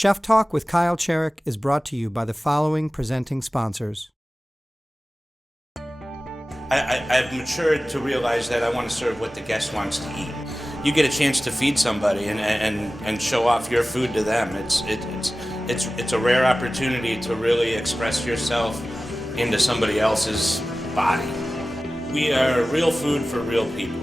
Chef Talk with Kyle Cherek is brought to you by the following presenting sponsors. I've matured to realize that I want to serve what the guest wants to eat. You get a chance to feed somebody and show off your food to them. It's a rare opportunity to really express yourself into somebody else's body. We are real food for real people.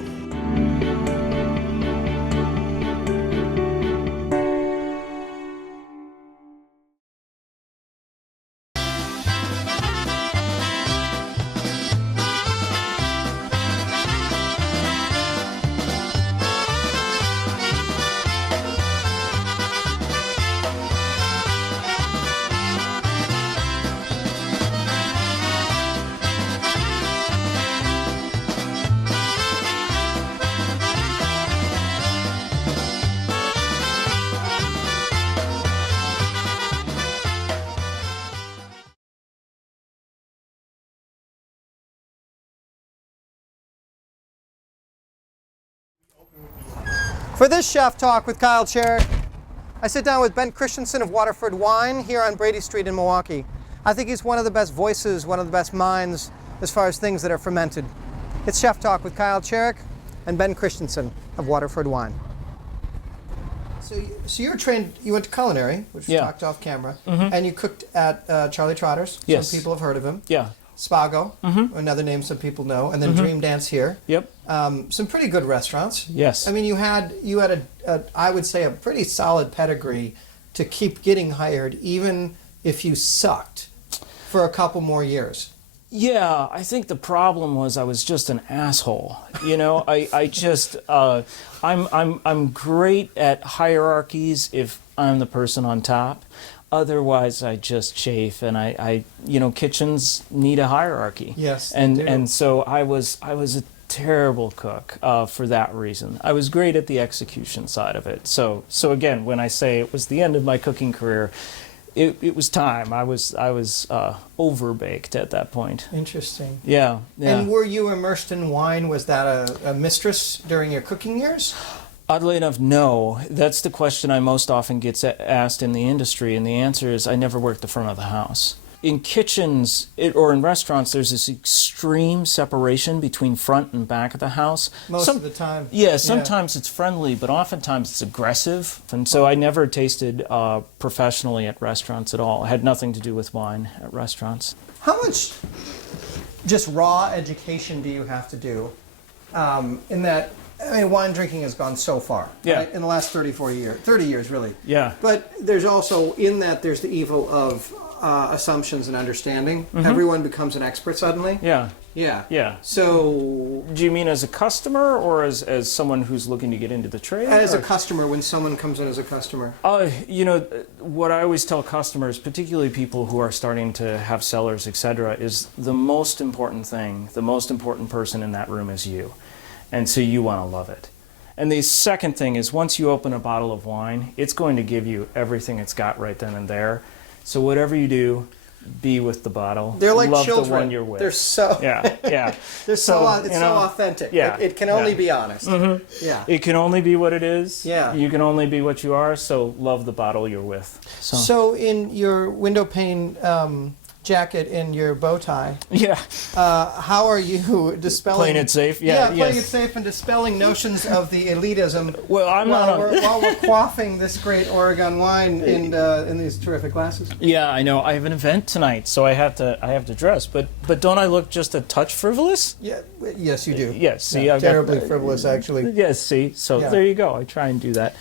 For this Chef Talk with Kyle Cherek, I sit down with Ben Christiansen of Waterford Wine here on Brady Street in Milwaukee. I think he's one of the best voices, one of the best minds as far as things that are fermented. It's Chef Talk with Kyle Cherek and Ben Christiansen of Waterford Wine. So you're trained, you went to Culinary, which we talked off camera, and you cooked at Charlie Trotter's. Yes. Some people have heard of him. Yeah. Spago, another name some people know, and then Dream Dance here. Yep. Some pretty good restaurants. Yes. I mean, you had a I would say a pretty solid pedigree to keep getting hired, even if you sucked for a couple more years. Yeah, I think the problem was I was just an asshole. You know, I just I'm great at hierarchies if I'm the person on top. Otherwise, I just chafe, and I kitchens need a hierarchy. Yes, and so I was a terrible cook for that reason. I was great at the execution side of it. So again, when I say it was the end of my cooking career, it was time. I was overbaked at that point. Interesting. Yeah. And were you immersed in wine? Was that a mistress during your cooking years? Oddly enough, no. That's the question I most often get asked in the industry, and the answer is I never worked the front of the house. In kitchens or in restaurants, there's this extreme separation between front and back of the house. Most of the time. Yeah, sometimes it's friendly, but oftentimes it's aggressive. And so I never tasted professionally at restaurants at all. It had nothing to do with wine at restaurants. How much just raw education do you have to do in that? I mean, wine drinking has gone so far, right? In the last 30 years, really. Yeah. But there's also, in that, there's the evil of assumptions and understanding. Everyone becomes an expert suddenly. Yeah. Yeah. Yeah. So... Do you mean as a customer or as someone who's looking to get into the trade? As a customer, when someone comes in as a customer. What I always tell customers, particularly people who are starting to have cellars, etc., is the most important thing, the most important person in that room is you. And so you want to love it. And the second thing is once you open a bottle of wine, it's going to give you everything it's got right then and there. So whatever you do, be with the bottle. They're like love children. The one you're with. They're so yeah. They're so authentic. Yeah. It can only be honest. Yeah. It can only be what it is. Yeah. You can only be what you are. So love the bottle you're with. So in your window pane jacket and your bow tie. Yeah. How are you dispelling? Playing it safe. Yeah. Playing it safe and dispelling notions of the elitism. Well, while we're quaffing this great Oregon wine in these terrific glasses. Yeah, I know. I have an event tonight, so I have to dress. But don't I look just a touch frivolous? Yeah. Yes, you do. Yes. See, I've terribly frivolous, actually. Yes. See. So there you go. I try and do that.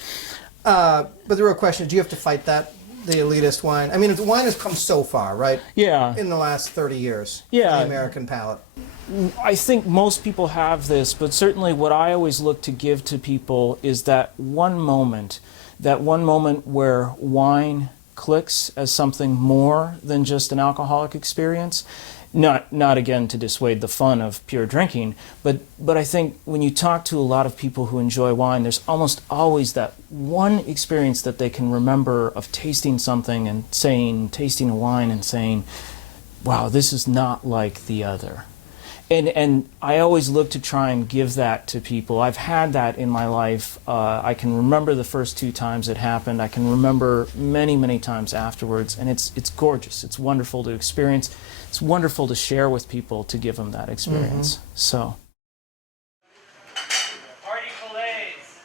But the real question is, do you have to fight that? The elitist wine. I mean, the wine has come so far, right? Yeah. In the last 30 years. Yeah. The American palate. I think most people have this, but certainly what I always look to give to people is that one moment where wine clicks as something more than just an alcoholic experience. Not again to dissuade the fun of pure drinking, but I think when you talk to a lot of people who enjoy wine, there's almost always that one experience that they can remember of tasting something and tasting a wine and saying, wow, this is not like the other. And I always look to try and give that to people. I've had that in my life. I can remember the first 2 times it happened. I can remember many, many times afterwards, and it's gorgeous. It's wonderful to experience. It's wonderful to share with people, to give them that experience. So. Party fillets.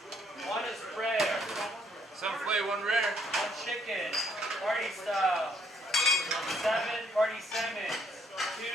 1 is rare. Some filet, 1 rare. 1 chicken. Party style. 7 party salmon. 2